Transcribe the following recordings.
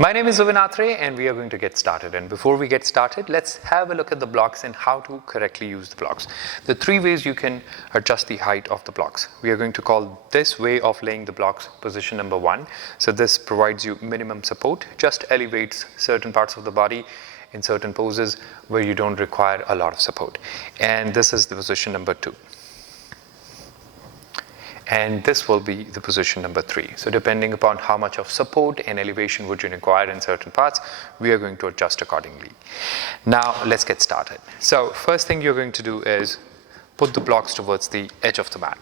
My name is Zuvinatre and we are going to get started. And before we get started, let's have a look at the blocks and how to correctly use the blocks. The three ways you can adjust the height of the blocks. We are going to call this way of laying the blocks position number 1. So this provides you minimum support, just elevates certain parts of the body in certain poses where you don't require a lot of support. And this is the position number 2. And this will be the position number 3. So depending upon how much of support and elevation would you require in certain parts, we are going to adjust accordingly. Now let's get started. So first thing you're going to do is put the blocks towards the edge of the mat.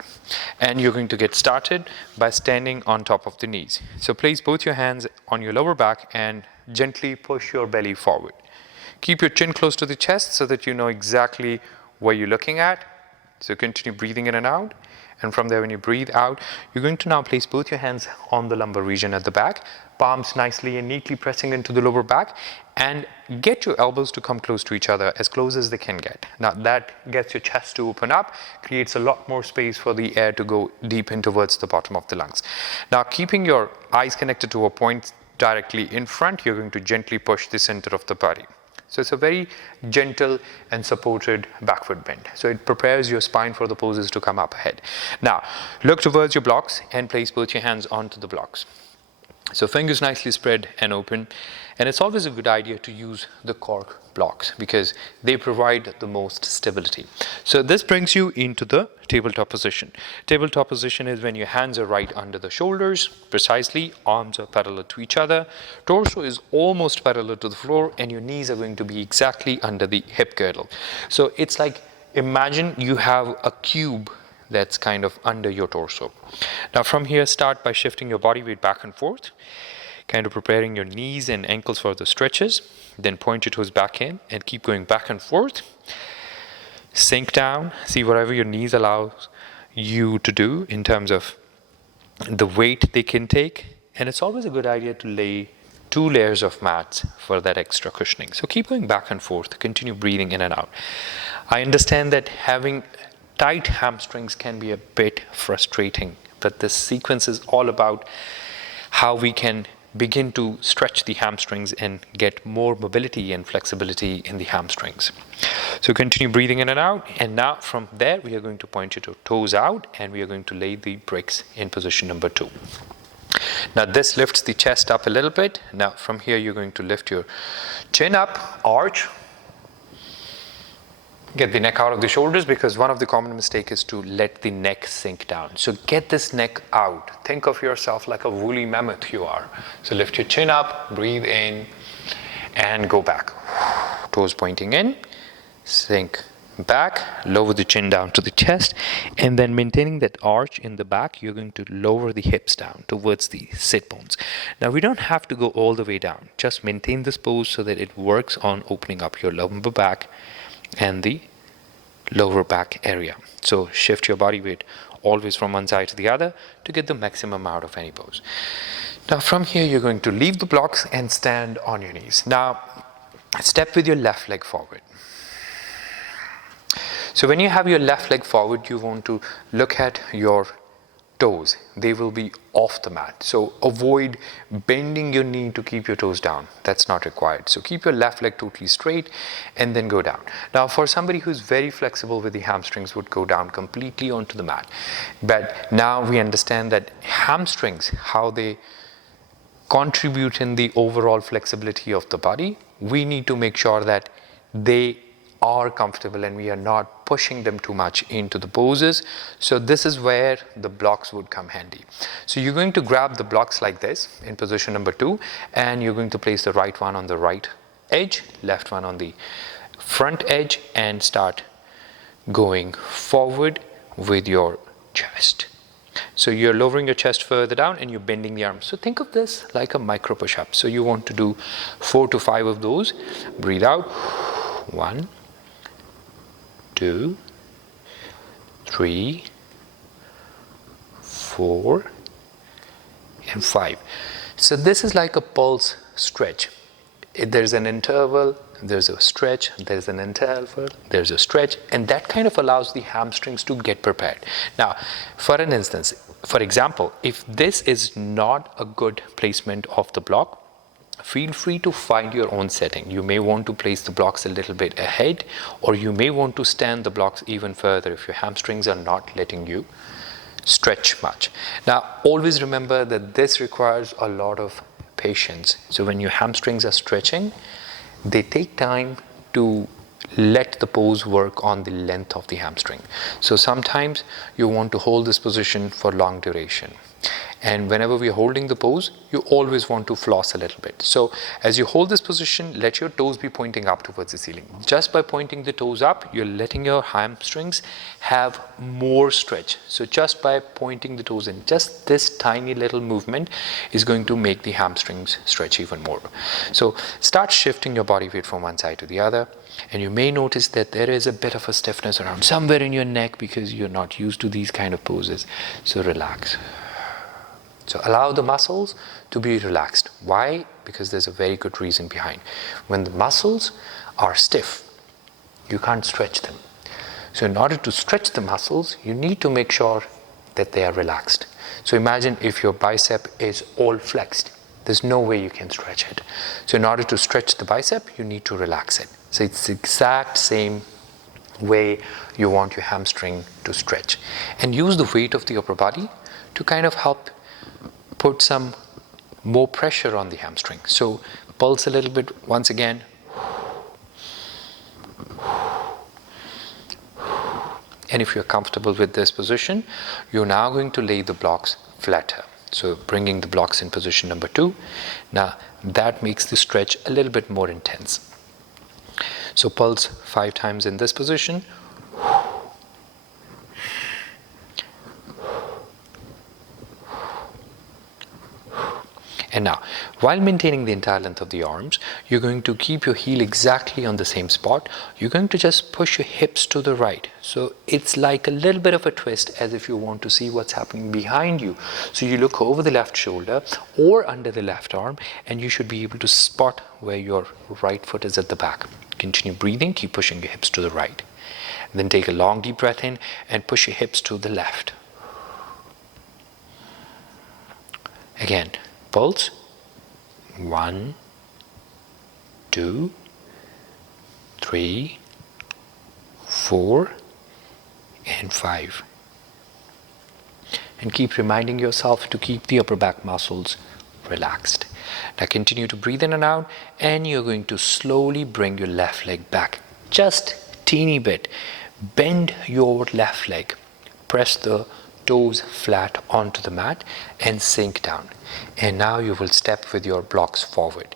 And you're going to get started by standing on top of the knees. So place both your hands on your lower back and gently push your belly forward. Keep your chin close to the chest so that you know exactly where you're looking at. So continue breathing in and out. And from there, when you breathe out, you're going to now place both your hands on the lumbar region at the back, palms nicely and neatly pressing into the lower back, and get your elbows to come close to each other, as close as they can get. Now that gets your chest to open up, creates a lot more space for the air to go deep in towards the bottom of the lungs. Now keeping your eyes connected to a point directly in front, you're going to gently push the center of the body. So it's a very gentle and supported backward bend. So it prepares your spine for the poses to come up ahead. Now, look towards your blocks and place both your hands onto the blocks. So fingers nicely spread and open. And it's always a good idea to use the cork blocks because they provide the most stability. So this brings you into the tabletop position. Tabletop position is when your hands are right under the shoulders, precisely, arms are parallel to each other, torso is almost parallel to the floor, and your knees are going to be exactly under the hip girdle. So it's like, imagine you have a cube that's kind of under your torso. Now from here, start by shifting your body weight back and forth, kind of preparing your knees and ankles for the stretches. Then point your toes back in and keep going back and forth. Sink down, see whatever your knees allows you to do in terms of the weight they can take. And it's always a good idea to lay 2 layers of mats for that extra cushioning. So keep going back and forth, continue breathing in and out. I understand that having tight hamstrings can be a bit frustrating, but this sequence is all about how we can begin to stretch the hamstrings and get more mobility and flexibility in the hamstrings. So continue breathing in and out, and now from there we are going to point your toes out and we are going to lay the bricks in position number 2. Now this lifts the chest up a little bit. Now from here you're going to lift your chin up, arch, get the neck out of the shoulders, because one of the common mistakes is to let the neck sink down. So get this neck out. Think of yourself like a woolly mammoth you are. So lift your chin up, breathe in, and go back. Toes pointing in, sink back, lower the chin down to the chest, and then maintaining that arch in the back, you're going to lower the hips down towards the sit bones. Now we don't have to go all the way down. Just maintain this pose so that it works on opening up your lumbar back and the lower back area. So shift your body weight always from one side to the other to get the maximum out of any pose. Now from here you're going to leave the blocks and stand on your knees. Now step with your left leg forward. So when you have your left leg forward, you want to look at your toes. They will be off the mat. So avoid bending your knee to keep your toes down. That's not required. So keep your left leg totally straight and then go down. Now for somebody who's very flexible with the hamstrings, would go down completely onto the mat. But now we understand that hamstrings, how they contribute in the overall flexibility of the body, we need to make sure that they are comfortable and we are not pushing them too much into the poses. So this is where the blocks would come handy. So you're going to grab the blocks like this in position number 2, and you're going to place the right one on the right edge, left one on the front edge, and start going forward with your chest. So you're lowering your chest further down and you're bending the arms. So think of this like a micro push-up. So you want to do 4 to 5 of those. Breathe out. 1, 2, 3, 4, and 5. So this is like a pulse stretch. There's an interval, there's a stretch, there's an interval, there's a stretch, and that kind of allows the hamstrings to get prepared. Now, for example, if this is not a good placement of the block, Feel free to find your own setting. You may want to place the blocks a little bit ahead, or you may want to stand the blocks even further if your hamstrings are not letting you stretch much. Now, always remember that this requires a lot of patience. So when your hamstrings are stretching, they take time to let the pose work on the length of the hamstring. So sometimes you want to hold this position for long duration. And whenever we are holding the pose, you always want to floss a little bit. So as you hold this position, let your toes be pointing up towards the ceiling. Just by pointing the toes up, you're letting your hamstrings have more stretch. So just by pointing the toes in, just this tiny little movement is going to make the hamstrings stretch even more. So start shifting your body weight from one side to the other. And you may notice that there is a bit of a stiffness around somewhere in your neck because you're not used to these kind of poses. So relax. So allow the muscles to be relaxed. Why? Because there's a very good reason behind. When the muscles are stiff, you can't stretch them. So in order to stretch the muscles, you need to make sure that they are relaxed. So imagine if your bicep is all flexed. There's no way you can stretch it. So in order to stretch the bicep, you need to relax it. So it's the exact same way you want your hamstring to stretch. And use the weight of the upper body to kind of help put some more pressure on the hamstring. So pulse a little bit once again. And if you're comfortable with this position, you're now going to lay the blocks flatter. So bringing the blocks in position number 2. Now that makes the stretch a little bit more intense. So pulse 5 times in this position. And now, while maintaining the entire length of the arms, you're going to keep your heel exactly on the same spot. You're going to just push your hips to the right. So it's like a little bit of a twist, as if you want to see what's happening behind you. So you look over the left shoulder or under the left arm, and you should be able to spot where your right foot is at the back. Continue breathing, keep pushing your hips to the right. And then take a long deep breath in and push your hips to the left. Again. Pulse. 1, 2, 3, 4, and 5. And keep reminding yourself to keep the upper back muscles relaxed. Now continue to breathe in and out, and you're going to slowly bring your left leg back. Just teeny bit. Bend your left leg. Press the toes flat onto the mat and sink down. And now you will step with your blocks forward.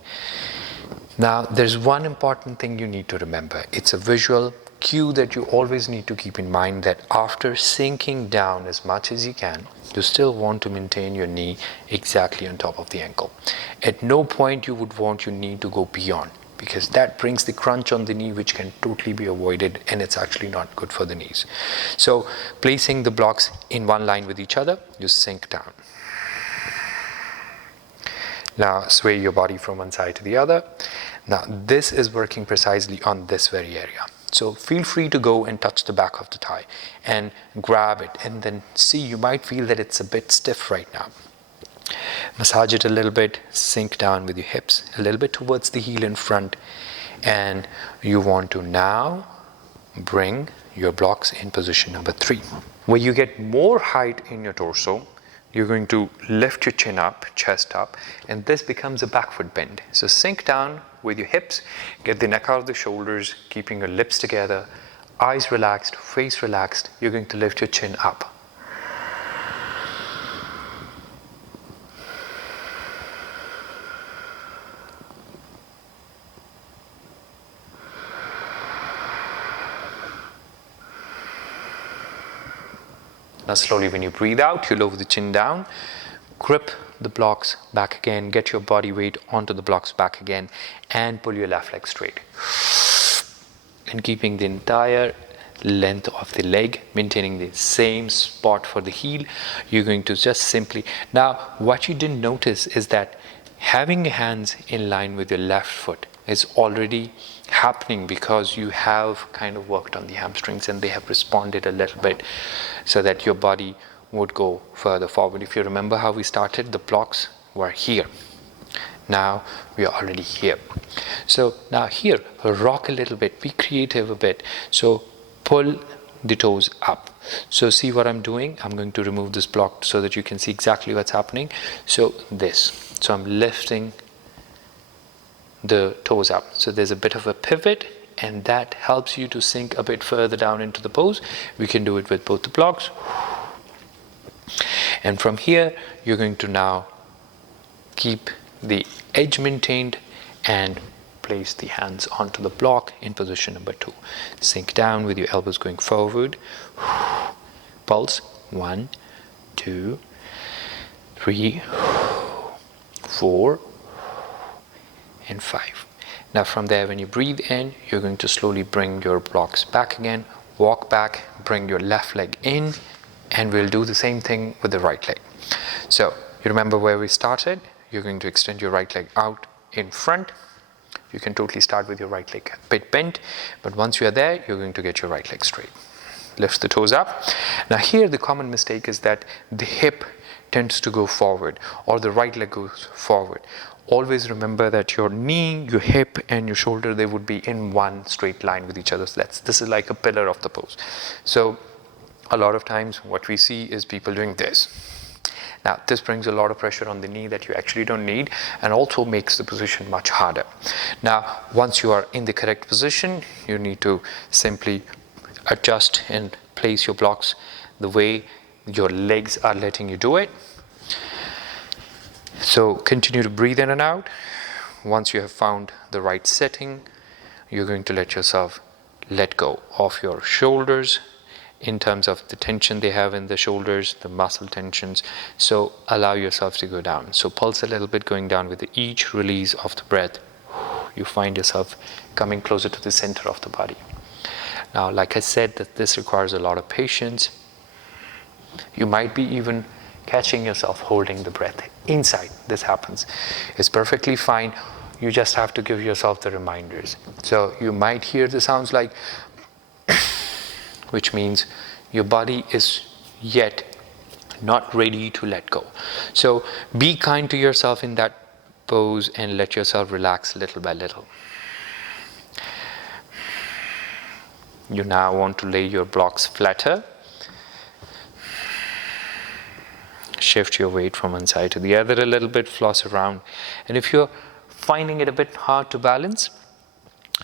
Now there's one important thing you need to remember. It's a visual cue that you always need to keep in mind, that after sinking down as much as you can, you still want to maintain your knee exactly on top of the ankle. At no point you would want your knee to go beyond, because that brings the crunch on the knee, which can totally be avoided, and it's actually not good for the knees. So placing the blocks in one line with each other, you sink down. Now sway your body from one side to the other. Now this is working precisely on this very area. So feel free to go and touch the back of the thigh and grab it, and then see, you might feel that it's a bit stiff right now. Massage it a little bit, sink down with your hips a little bit towards the heel in front, and you want to now bring your blocks in position number 3. Where you get more height in your torso, you're going to lift your chin up, chest up, and this becomes a back foot bend. So sink down with your hips, get the neck out of the shoulders, keeping your lips together, eyes relaxed, face relaxed. You're going to lift your chin up. Now slowly, when you breathe out, you lower the chin down, grip the blocks back again, get your body weight onto the blocks back again, and pull your left leg straight. And keeping the entire length of the leg, maintaining the same spot for the heel, you're going to just simply... Now, what you didn't notice is that having your hands in line with your left foot is already happening, because you have kind of worked on the hamstrings and they have responded a little bit, so that your body would go further forward. If you remember how we started, the blocks were here. Now we are already here. So now here, rock a little bit, be creative a bit. So pull the toes up. So see what I'm doing? I'm going to remove this block so that you can see exactly what's happening. So this. So I'm lifting the toes up. So there's a bit of a pivot, and that helps you to sink a bit further down into the pose. We can do it with both the blocks. And from here, you're going to now keep the edge maintained and place the hands onto the block in position number 2. Sink down with your elbows going forward. Pulse 1, 2, 3, 4, and 5. Now from there, when you breathe in, you're going to slowly bring your blocks back again, walk back, bring your left leg in, and we'll do the same thing with the right leg. So you remember where we started? You're going to extend your right leg out in front. You can totally start with your right leg a bit bent, but once you are there, you're going to get your right leg straight. Lift the toes up. Now here the common mistake is that the hip tends to go forward or the right leg goes forward. Always remember that your knee, your hip, and your shoulder, they would be in one straight line with each other. So this is like a pillar of the pose. So a lot of times what we see is people doing this. Now this brings a lot of pressure on the knee that you actually don't need, and also makes the position much harder. Now once you are in the correct position, you need to simply adjust and place your blocks the way your legs are letting you do it. So continue to breathe in and out. Once you have found the right setting, you're going to let yourself let go of your shoulders in terms of the tension they have in the shoulders, the muscle tensions. So allow yourself to go down. So pulse a little bit going down with each release of the breath. You find yourself coming closer to the center of the body. Now, like I said, that this requires a lot of patience. You might be even catching yourself holding the breath inside. This happens. It's perfectly fine. You just have to give yourself the reminders. So you might hear the sounds like which means your body is yet not ready to let go. So be kind to yourself in that pose and let yourself relax little by little. You now want to lay your blocks flatter. Shift your weight from one side to the other a little bit, floss around. And if you're finding it a bit hard to balance,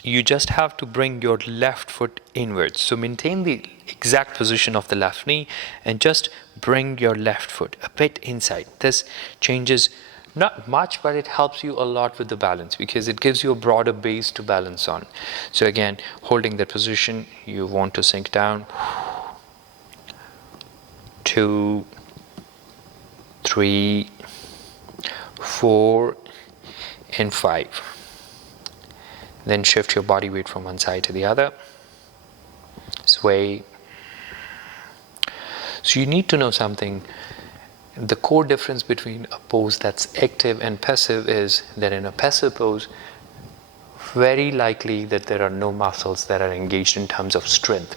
you just have to bring your left foot inwards. So maintain the exact position of the left knee and just bring your left foot a bit inside. This changes not much, but it helps you a lot with the balance because it gives you a broader base to balance on. So again, holding that position, you want to sink down. 2, 3, 4, and 5. Then shift your body weight from one side to the other. Sway. So you need to know something. The core difference between a pose that's active and passive is that in a passive pose, very likely that there are no muscles that are engaged in terms of strength.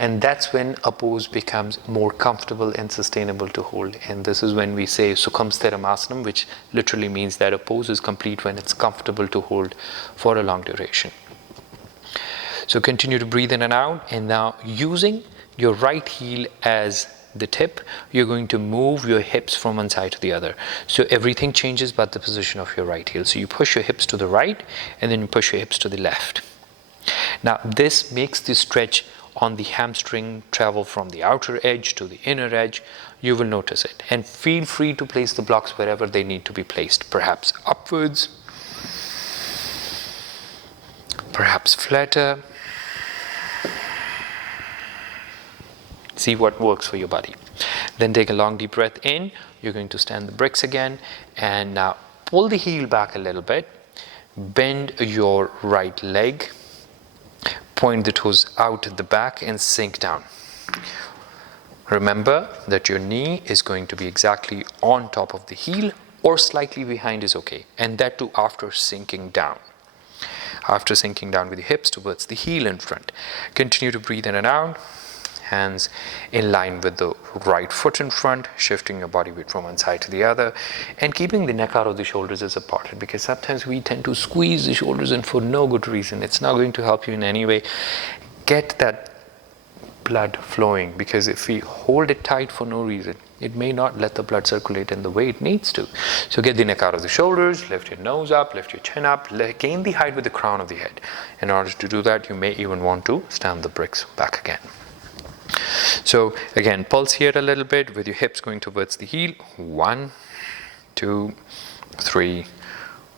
And that's when a pose becomes more comfortable and sustainable to hold. And this is when we say Sukham Sthiramasana, which literally means that a pose is complete when it's comfortable to hold for a long duration. So continue to breathe in and out. And now using your right heel as the tip, you're going to move your hips from one side to the other. So everything changes but the position of your right heel. So you push your hips to the right and then you push your hips to the left. Now this makes the stretch on the hamstring travel from the outer edge to the inner edge. You will notice it, and feel free to place the blocks wherever they need to be placed, perhaps upwards, perhaps flatter. See what works for your body. Then take a long deep breath in. You're going to stand the bricks again, and now pull the heel back a little bit, bend your right leg, point the toes out at the back and sink down. Remember that your knee is going to be exactly on top of the heel or slightly behind is okay. And that too after sinking down. After sinking down with the hips towards the heel in front. Continue to breathe in and out. hands in line with the right foot in front, shifting your body weight from one side to the other, and keeping the neck out of the shoulders is important, because sometimes we tend to squeeze the shoulders in for no good reason. It's not going to help you in any way. Get that blood flowing, because if we hold it tight for no reason, it may not let the blood circulate in the way it needs to. So get the neck out of the shoulders, lift your nose up, lift your chin up, gain the height with the crown of the head. In order to do that, you may even want to stand the bricks back again. So again, pulse here a little bit with your hips going towards the heel. 1, 2, 3,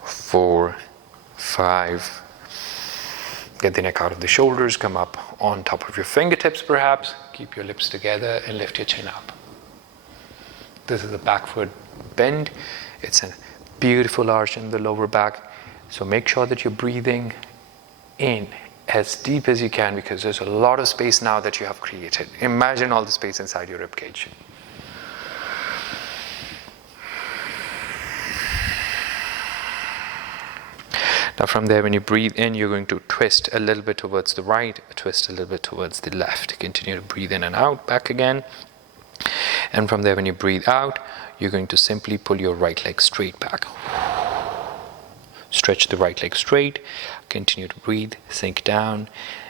4, 5. Get the neck out of the shoulders, come up on top of your fingertips perhaps. Keep your lips together and lift your chin up. This is a back foot bend. It's a beautiful arch in the lower back. So make sure that you're breathing in as deep as you can, because there's a lot of space now that you have created. Imagine all the space inside your rib cage. Now from there, when you breathe in, you're going to twist a little bit towards the right, twist a little bit towards the left. Continue to breathe in and out, back again. And from there, when you breathe out, you're going to simply pull your right leg straight back. Stretch the right leg straight. Continue to breathe, sink down.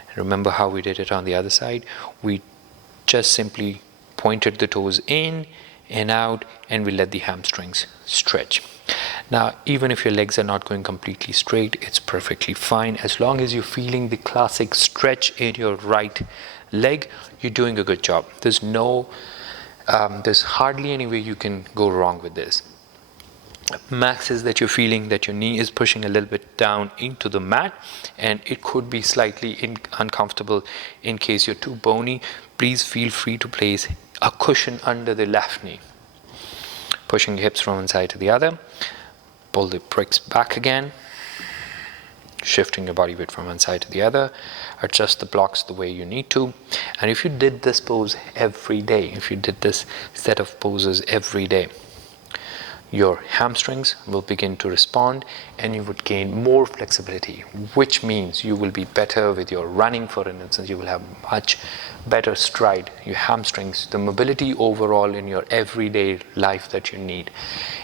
And remember how we did it on the other side. We just simply pointed the toes in and out, and we let the hamstrings stretch. Now, even if your legs are not going completely straight, it's perfectly fine. As long as you're feeling the classic stretch in your right leg, you're doing a good job. There's hardly any way you can go wrong with this. Max is that you're feeling that your knee is pushing a little bit down into the mat, and it could be slightly uncomfortable in case you're too bony. Please feel free to place a cushion under the left knee. Pushing your hips from one side to the other. Pull the bricks back again. Shifting your body weight from one side to the other. Adjust the blocks the way you need to. And if you did this pose every day, if you did this set of poses every day, your hamstrings will begin to respond, and you would gain more flexibility, which means you will be better with your running. For instance, you will have much better stride. Your hamstrings, the mobility overall in your everyday life that you need,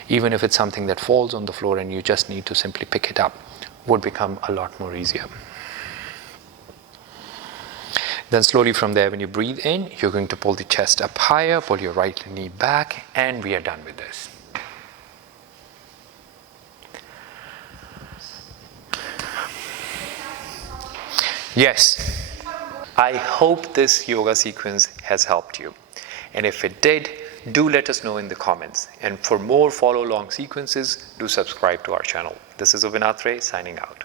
even if it's something that falls on the floor and you just need to simply pick it up, would become a lot more easier. Then slowly from there, when you breathe in, you're going to pull the chest up higher, pull your right knee back, and we are done with this. Yes, I hope this yoga sequence has helped you. And if it did, do let us know in the comments. And for more follow-along sequences, do subscribe to our channel. This is Vinatre signing out.